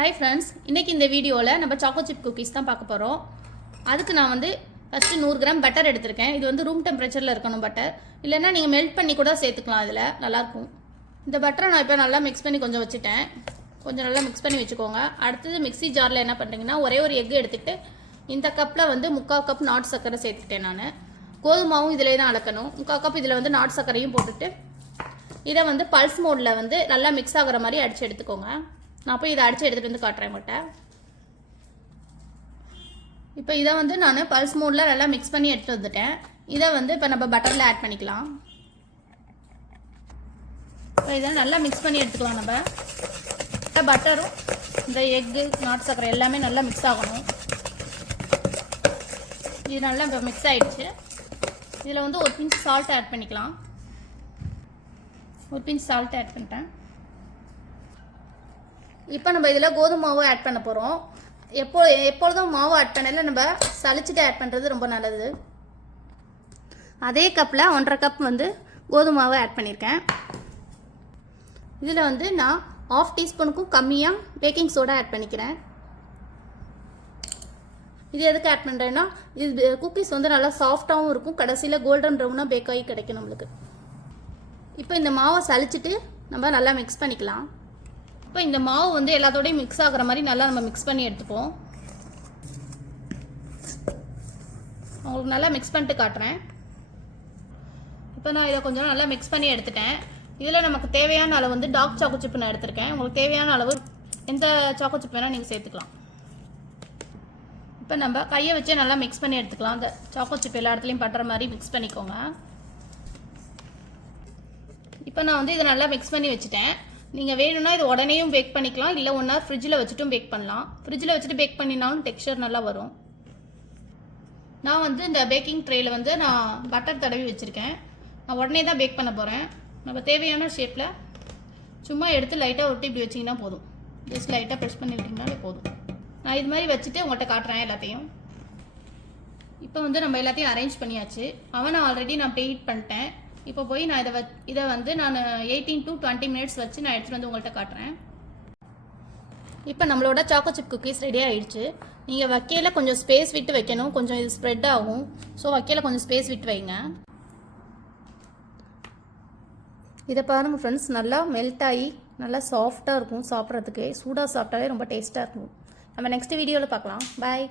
Hi friends, இன்றைக்கி இந்த வீடியோவில் நம்ம சாக்கோ சிப் குக்கீஸ் தான் பார்க்க போகிறோம். அதுக்கு நான் வந்து ஃபஸ்ட்டு 100 கிராம் பட்டர் எடுத்திருக்கேன். இது வந்து ரூம் டெம்பரேச்சரில் இருக்கணும் பட்டர், இல்லைன்னா நீங்கள் மெல்ட் பண்ணி கூட சேர்த்துக்கலாம். இதில் நல்லாயிருக்கும். இந்த பட்டரை நான் இப்போ நல்லா மிக்ஸ் பண்ணி கொஞ்சம் வச்சுட்டேன். கொஞ்சம் நல்லா மிக்ஸ் பண்ணி வச்சுக்கோங்க. அடுத்தது மிக்ஸி ஜாரில் என்ன பண்ணுறீங்கன்னா, ஒரே ஒரு எக்கு எடுத்துகிட்டு இந்த கப்பில் வந்து 3/4 கப் நாட்டு சர்க்கரை சேர்த்துக்கிட்டேன். நான் கோதுமாவும் இதிலே தான் அளக்கணும். 3/4 கப் இதில் வந்து நாட்டு சர்க்கரையும் போட்டுட்டு இதை வந்து பல்ஸ் மோடில் வந்து நல்லா மிக்ஸ் ஆகிற மாதிரி அடித்து எடுத்துக்கோங்க. நான் போய் இதை அடித்து எடுத்துகிட்டு வந்து காட்டுறேன் உங்கள்கிட்ட. இப்போ இதை வந்து நான் பல்ஸ் மோடில் நல்லா மிக்ஸ் பண்ணி எடுத்துகிட்டு வந்துட்டேன். இதை வந்து இப்போ நம்ம பட்டரில் ஆட் பண்ணிக்கலாம். இப்போ இதை நல்லா மிக்ஸ் பண்ணி எடுத்துக்கலாம். நம்ம பட்டரும் இந்த எக்கு நாட்டு சர்க்கரை எல்லாமே நல்லா மிக்ஸ் ஆகணும். இது நல்லா இப்போ மிக்ஸ் ஆகிடுச்சு. இதில் வந்து ஒரு பிஞ்ச் சால்ட் ஆட் பண்ணிக்கலாம். ஒரு பிஞ்ச் சால்ட் ஆட் பண்ணிட்டேன். இப்போ நம்ம இதில் கோதுமை மாவு ஆட் பண்ண போகிறோம். எப்பொழுதும் மாவு ஆட் பண்ணல நம்ம சளிச்சிட்டு ஆட் பண்ணுறது ரொம்ப நல்லது. அதே கப்பில் 1/2 கப் வந்து கோதுமை மாவு ஆட் பண்ணியிருக்கேன். இதில் வந்து நான் 1/2 டீஸ்பூனுக்கும் கம்மியாக பேக்கிங் சோடா ஆட் பண்ணிக்கிறேன். இது எதுக்கு ஆட் பண்ணுறேன்னா, இது குக்கீஸ் வந்து நல்லா சாஃப்டாகவும் இருக்கும். கடைசியில் கோல்டன் ப்ரௌனாக பேக் ஆகி கிடைக்கும் நம்மளுக்கு. இப்போ இந்த மாவை சளிச்சிட்டு நம்ம நல்லா மிக்ஸ் பண்ணிக்கலாம். இப்போ இந்த மாவு வந்து எல்லாத்தோடையும் மிக்ஸ் ஆகிற மாதிரி நல்லா நம்ம மிக்ஸ் பண்ணி எடுத்துப்போம். உங்களுக்கு நல்லா மிக்ஸ் பண்ணிட்டு காட்டுறேன். இப்போ நான் இதை கொஞ்சம் நல்லா மிக்ஸ் பண்ணி எடுத்துட்டேன். இதில் நமக்கு தேவையான அளவு வந்து டார்க் சாக்கோ சிப் நான் எடுத்திருக்கேன். உங்களுக்கு தேவையான அளவு எந்த சாக்கோ சிப் வேணால் நீங்கள் சேர்த்துக்கலாம். இப்போ நம்ம கையை வச்சே நல்லா மிக்ஸ் பண்ணி எடுத்துக்கலாம். அந்த சாக்கோ சிப் எல்லா இடத்துலையும் படுற மாதிரி மிக்ஸ் பண்ணிக்கோங்க. இப்போ நான் வந்து இதை நல்லா மிக்ஸ் பண்ணி வச்சுட்டேன். நீங்கள் வேணும்னா இது உடனேயும் பேக் பண்ணிக்கலாம், இல்லை ஒன்றா ஃப்ரிட்ஜில் வச்சுட்டும் பேக் பண்ணலாம். ஃப்ரிட்ஜில் வச்சுட்டு பேக் பண்ணினாலும் டெக்ஸ்சர் நல்லா வரும். நான் வந்து இந்த பேக்கிங் ட்ரேயில் வந்து நான் பட்டர் தடவி வச்சுருக்கேன். நான் உடனே தான் பேக் பண்ண போகிறேன். நம்ம தேவையான ஷேப்பில் சும்மா எடுத்து லைட்டாக ஒட்டி இப்படி வச்சிங்கன்னா போதும். ஜஸ்ட் லைட்டாக ப்ரெஸ் பண்ணி விட்டிங்கனாலே போதும். நான் இது மாதிரி வச்சுட்டு உங்கள்கிட்ட காட்டுறேன் எல்லாத்தையும். இப்போ வந்து நம்ம எல்லாத்தையும் அரேஞ்ச் பண்ணியாச்சு. அவனை ஆல்ரெடி நான் ப்ரீஹீட் பண்ணிட்டேன். இப்போ போய் நான் இதை வந்து நான் 18 to 20 மினிட்ஸ் வச்சு நான் எடுத்துகிட்டு வந்து உங்கள்கிட்ட காட்டுறேன். இப்போ நம்மளோட சாக்கோ சிப் குக்கீஸ் ரெடி ஆகிடுச்சு. நீங்கள் வைக்கையில் கொஞ்சம் ஸ்பேஸ் விட்டு வைக்கணும். கொஞ்சம் இது ஸ்ப்ரெட் ஆகும். ஸோ வைக்கையில் கொஞ்சம் ஸ்பேஸ் விட்டு வைங்க. இதை பாருங்கள் ஃப்ரெண்ட்ஸ், நல்லா மெல்ட் ஆகி நல்லா சாஃப்டாக இருக்கும். சாப்பிட்றதுக்கு சூடாக சாப்பிட்டாவே ரொம்ப டேஸ்ட்டாக இருக்கும். நம்ம நெக்ஸ்ட் வீடியோவில் பார்க்கலாம். பாய்.